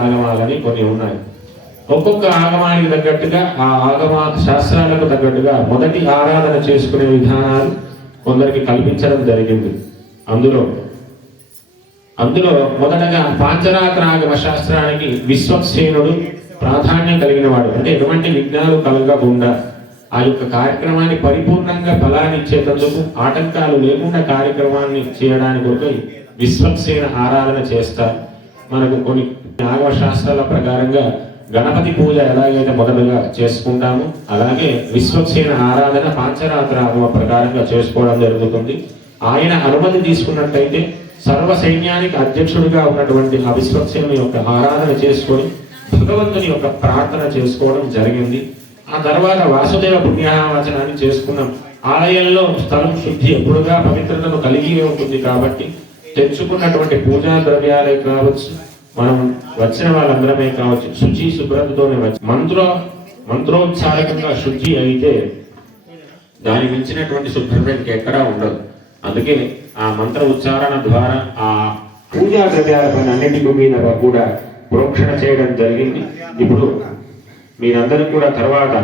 ఆగమాలని కొన్ని ఉన్నాయి. ఒక్కొక్క ఆగమానికి తగ్గట్టుగా ఆ ఆగమ శాస్త్రాలకు తగ్గట్టుగా మొదటి ఆరాధన చేసుకునే విధానాలు కొందరికి కల్పించడం జరిగింది. అందులో మొదటగా పాంచరాత్ర ఆగమ శాస్త్రానికి విశ్వక్సేనుడు ప్రాధాన్యం కలిగిన వాడు. అంటే ఎటువంటి విఘ్నాలు కలగకుండా ఆ యొక్క కార్యక్రమాన్ని పరిపూర్ణంగా ఫలాన్నిచ్చేటందుకు ఆటంకాలు లేకుండా కార్యక్రమాన్ని చేయడానికి కొరకు విశ్వక్సేన ఆరాధన చేస్తారు. మనకు కొన్ని ఆగమ శాస్త్రాల ప్రకారంగా గణపతి పూజ ఎలాగైతే మొదలుగా చేసుకుంటామో అలాగే విశ్వక్సేన ఆరాధన పాంచరాత్ర ఆగమ ప్రకారంగా చేసుకోవడం జరుగుతుంది. ఆయన అనుమతి తీసుకున్నట్టయితే సర్వ సైన్యానికి అధ్యక్షుడిగా ఉన్నటువంటి ఆ విశ్వక్సేనుని యొక్క ఆరాధన చేసుకొని భగవంతుని యొక్క ప్రార్థన చేసుకోవడం జరిగింది. ఆ తర్వాత వాసుదేవ పుణ్యాహవచనాన్ని చేసుకున్నాం. ఆలయంలో స్థలం శుద్ధి ఎప్పుడుగా పవిత్రతను కలిగి ఉంటుంది కాబట్టి తెచ్చుకున్నటువంటి పూజా ద్రవ్యాలే కావచ్చు, మనం వచ్చిన వాళ్ళందరమే కావచ్చు, శుచి శుభ్రతతోనే వచ్చి మంత్రోచ్చారకంగా శుద్ధి అయితే దాని మించినటువంటి శుభ్రత ఇంకెక్కడా ఉండదు. అందుకే ఆ మంత్ర ఉచ్చారణ ద్వారా ఆ పూజా ద్రవ్యాలపైన అన్నింటి మీద కూడా ప్రోక్షణ చేయడం జరిగింది. ఇప్పుడు మీరందరూ కూడా తర్వాత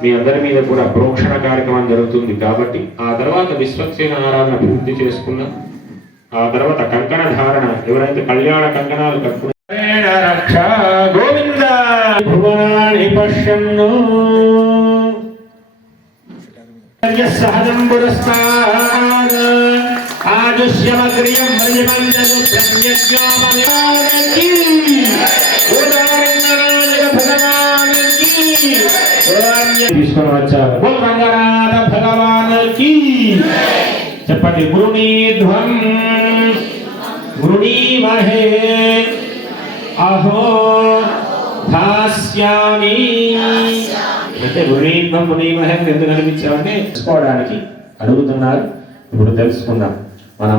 మీ అందరి మీద కూడా ప్రోక్షణ కార్యక్రమం జరుగుతుంది కాబట్టి ఆ తర్వాత విశ్వక్సేన ఆరాధన పూర్తి చేసుకున్నాం. ఆ తర్వాత కంకణ ధారణ, ఎవరైతే కళ్యాణ కంకణాలు గోవింద భువనాని పశ్యన్నో సహజం పురస్కార్ ఆజుష్యమగ్రియం మృజమంజగుప్తం యజ్ఞోపవివారకి రంగనాథ భగవానికి చెప్పండి. గురునీధ్వం గురునీమహే అహో ధాస్యామి అంటే గురునీధ్వం గురునీమహే ఎందుకు అనిపించామంటే తెలుసుకోవడానికి అడుగుతున్నారు. ఇప్పుడు తెలుసుకుందాం. మన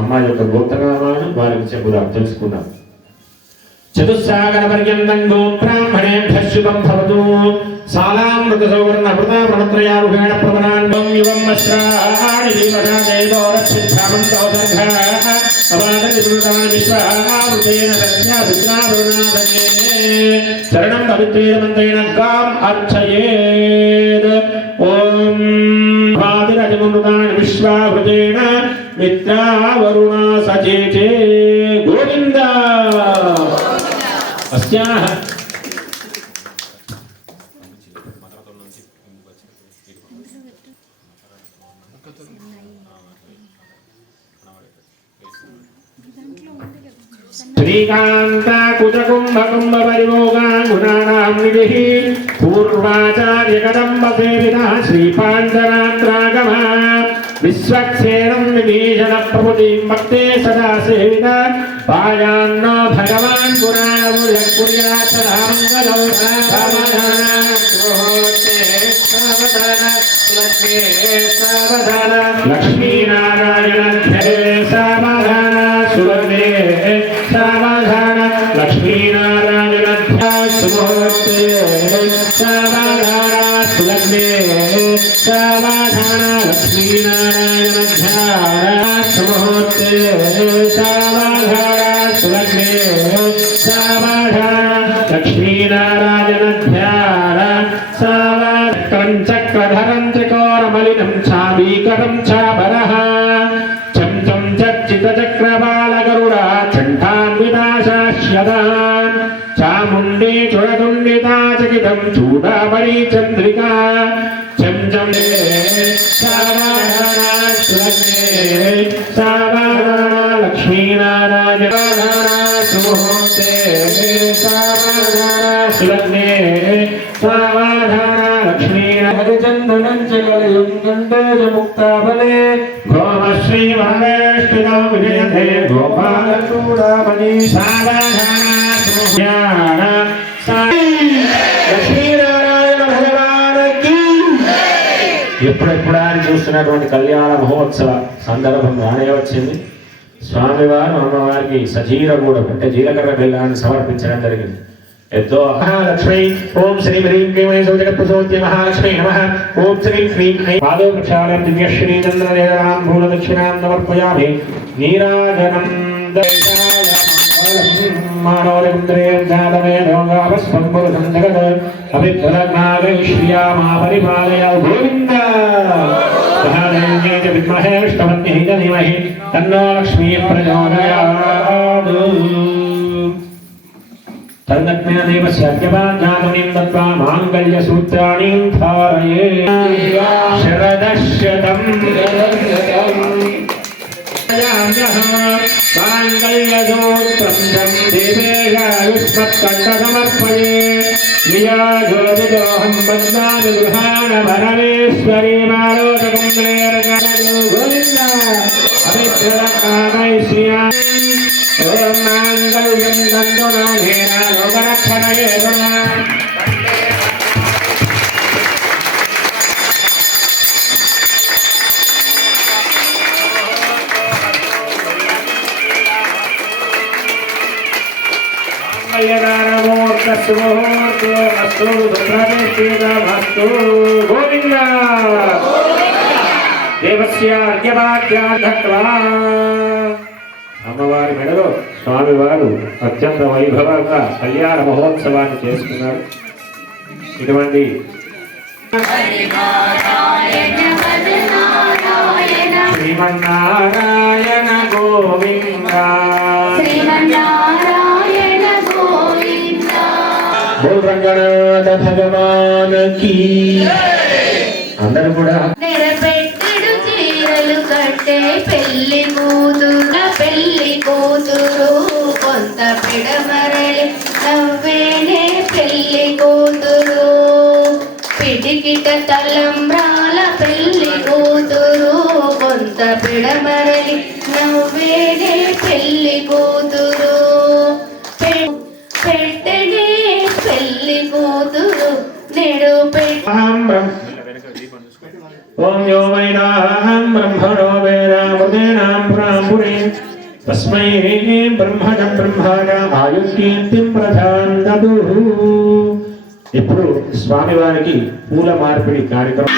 అమ్మాయి యొక్క గోత్రనామాలను వారికి చెబుదాం, తెలుసుకుందాం. చతుస్సాగర పర్యంతం గోబ్రాహ్మణేభ్యః శుభం భవతు. సాలామృత సౌవర్ణ వృతాప్రమత్రయారుహేణ ప్రవనాండం యువం వస్త్రాణి దేవో రక్షితామంతో దర్ఘః అవాదతి వృతాని విశ్వావృతేన సత్యా విఘ్నావృణాదనే శరణం పవిత్రేణ మంత్రేణ గాం అర్చయేద్. ఓం వాదిరజమృతాని విశ్వావృతేన మిత్రావరుణా సచేతే. గోవింద అస్యాః శ్రీకాంత కుజకుంభ కుంభ పరిమోగాంగుణానాం నిధిః పూర్వాచార్య కదంబ సేవిత శ్రీపాంచరాత్రాగమ విశ్వక్సేనం విభీషణ ప్రభుతిం భక్తే సదా సేవిత పాయాన్నో భగవాన్ పురాణముర్యకుర్యాచరామంగళౌ సావధాన లక్ష్మీనారాయణ సావధాన సువర్ణే సావధాన లక్ష్మీనారాయణ సుమూర్తే సావధాన సులగ్నే సావధాన లక్ష్మీనారాయణ సుమూర్తే సావధాన సులగ్నే సావధాన లక్ష్మీనారాయణ ధ్యాన సావధరం చక్రధరం త్రికోరమలినం ఛాబీకరం ఛాబరః చం చం చర్చిత చక్రబాలగరుడా చంఠాన్వితాశాశ్యదాన్ చాముండే చుడదుండితా చకితం చూడాబలి చంద్రికా చం చం సావధాన లక్ష్మీనారాయణ సుమూర్తే సావధాన సులగ్నే సావధాన లక్ష్మీనారాయణ చందనం చండేజ ముక్తాబలే గోమ శ్రీ మహేష్ఠినం విజయతే గోపాల చూడామణి సావధాన సుజ్ఞాన లక్ష్మీనారాయణ భగవానికి. ఎప్పుడెప్పుడా అని చూస్తున్నటువంటి కళ్యాణ మహోత్సవ సందర్భం రానే వచ్చింది. స్వామివారు అమ్మవారికి సజీర కూడా అంటే జీలకర్ర బెల్లాన్ని సమర్పించడం జరిగింది. यद्दो महालक्ष्मी ओम श्री ह्रीं क्लीं सौजगत्प्रसोद्य महालक्ष्मी नमः ओम श्री ह्रीं क्लीं पादो प्रक्षालनं दिव्यश्री चन्द्रदेवतां भूलदक्षिणां समर्पयामि नीराजनं दर्शयामि मानवलिन्द्रे जातमे योगावस्पम्बुलं जगत् अभिद्वलग्नागैश्रियामा परिपालय गोविन्द महादेव्यै च विद्महे विष्णुपत्न्यै च धीमहि तन्नो लक्ष्मीः प्रचोदयात् तन्नग्नेन देवस्य अद्यपाज्ञातुनीं दत्त्वा माङ्गल्यसूत्राणि धारये शरदशतं माङ्गल्यसूत्रं देवेशायुष्मत्कण्ठसमर्पये नियाजोदिदोऽहं बध्नामि गृहाण भरमेश्वरी मारोदकुण्डलेर्गणो गोविन्द अभिद्रकामैश्रिया ॐ माङ्गल्यं दन्तुनाथेन लोकरक्षणये गोविंद देवस्य అమ్మవారి మెడలో స్వామివారు అత్యంత వైభవంగా కళ్యాణ మహోత్సవాన్ని చేసుకున్నారు. ఇటువంటి శ్రీమన్నారాయణ గోవింద బోల్ రంగనాథ భగవాన్ కీ. అందరూ కూడా నెరపెట్టెడు చీరలు కట్టే పెళ్లి కూతురు కొంత పిడమరలి నవ్వేనే పెళ్లి కూతురు పిడికిట తలంబ్రాల పెళ్లి కూతురు కొంత పిడమరలి నవ్వేనే పెళ్లి కూతురు పెట్టనే పెళ్లి కూతురు నేడు ఓం యో వైనాహం బ్రహ్మణో వేదామృతేనాం పురాంపురే తస్మై బ్రహ్మణ బ్రహ్మణ ఆయుష్కీర్తిం ప్రధానదు. ఇప్పుడు స్వామివారికి పూల మార్పిడి కార్యక్రమం.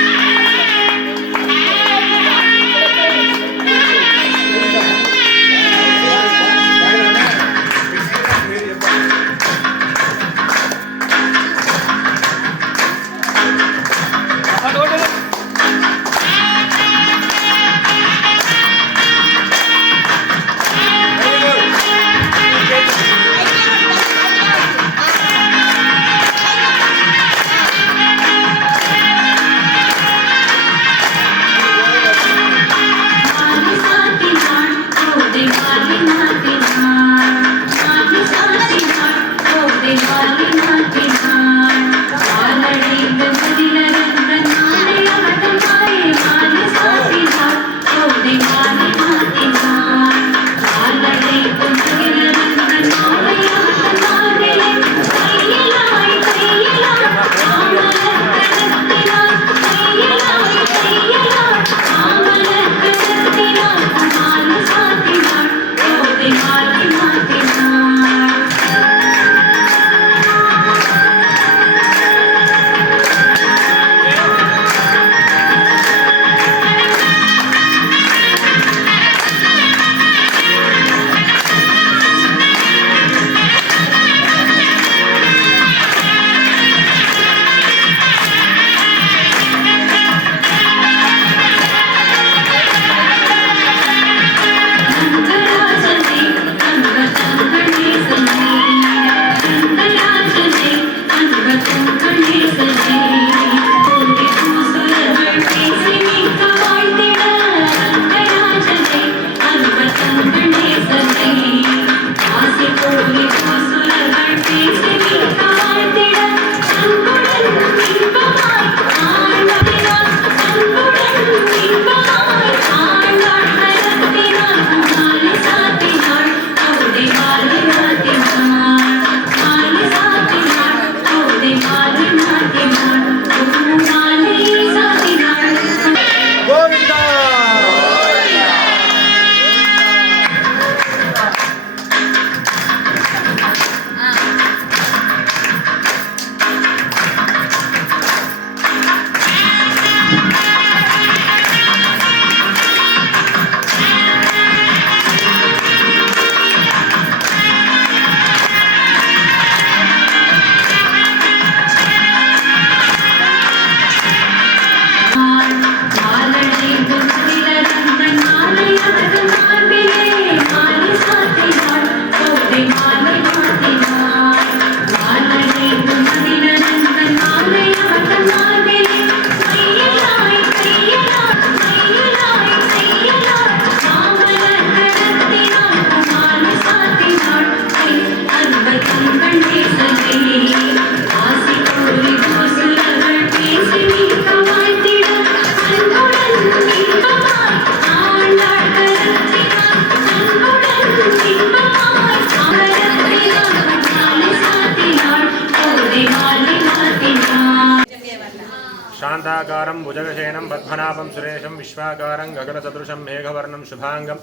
శాంతాకారం భుజగశయనం పద్మనాభం సురేశం విశ్వాకారం గగనసదృశం మేఘవర్ణం శుభాంగం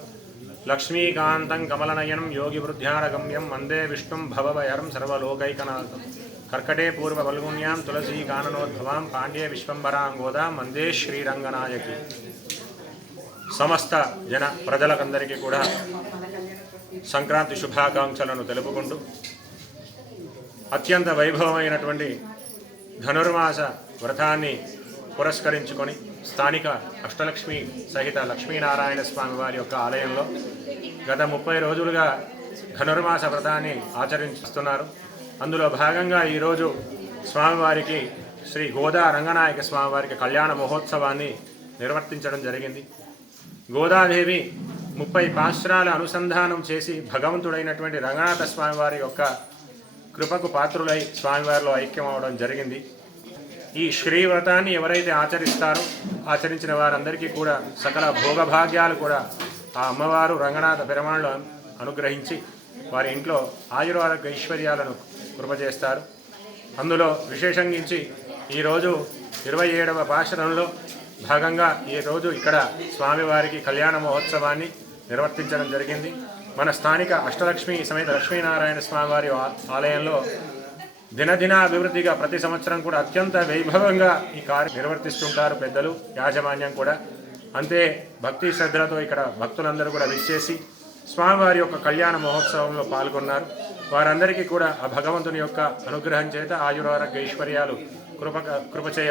లక్ష్మీకాంతం కమలనయనం యోగివృద్ధ్యానగమ్యం వందే విష్ణుం భవభయరం సర్వలోకైకనాథం కర్కటే పూర్వఫల్గుణ్యాం తులసీకాననోద్భవాం పాండ్యే విశ్వంబరాం గోదాం వందే శ్రీరంగనాయకి. సమస్త జన ప్రజలకందరికీ కూడా సంక్రాంతి శుభాకాంక్షలను తెలుపుకుంటూ అత్యంత వైభవమైనటువంటి ధనుర్మాస వ్రతాన్ని పురస్కరించుకొని స్థానిక అష్టలక్ష్మి సహిత లక్ష్మీనారాయణ స్వామి వారి యొక్క ఆలయంలో గత 30 రోజులుగా ధనుర్మాస వ్రతాన్ని ఆచరిస్తున్నారు. అందులో భాగంగా ఈరోజు స్వామివారికి శ్రీ గోదా రంగనాయక స్వామివారికి కళ్యాణ మహోత్సవాన్ని నిర్వర్తించడం జరిగింది. గోదాదేవి 30 పాశ్రాల అనుసంధానం చేసి భగవంతుడైనటువంటి రంగనాథ స్వామివారి యొక్క కృపకు పాత్రులై స్వామివారిలో ఐక్యం అవడం జరిగింది. ఈ శ్రీవ్రతాన్ని ఎవరైతే ఆచరిస్తారో ఆచరించిన వారందరికీ కూడా సకల భోగభాగ్యాలు కూడా ఆ అమ్మవారు రంగనాథ పెరమాళ్ళు అనుగ్రహించి వారి ఇంట్లో ఆయురారోగ్య ఐశ్వర్యాలను కృపచేస్తారు. అందులో విశేషంగించి ఈరోజు 27వ పాశరంలో భాగంగా ఈరోజు ఇక్కడ స్వామివారికి కళ్యాణ మహోత్సవాన్ని నిర్వర్తించడం జరిగింది. మన స్థానిక అష్టలక్ష్మి సమేత లక్ష్మీనారాయణ స్వామివారి ఆలయంలో దినదినాభివృద్ధిగా ప్రతి సంవత్సరం కూడా అత్యంత వైభవంగా ఈ కార్యం నిర్వర్తిస్తుంటారు పెద్దలు, యాజమాన్యం కూడా. అంతే భక్తి శ్రద్ధలతో ఇక్కడ భక్తులందరూ కూడా విచ్చేసి స్వామివారి యొక్క కళ్యాణ మహోత్సవంలో పాల్గొన్నారు. వారందరికీ కూడా ఆ భగవంతుని యొక్క అనుగ్రహం చేత ఆయురారోగ్య ఐశ్వర్యాలు కృప చేయాలి.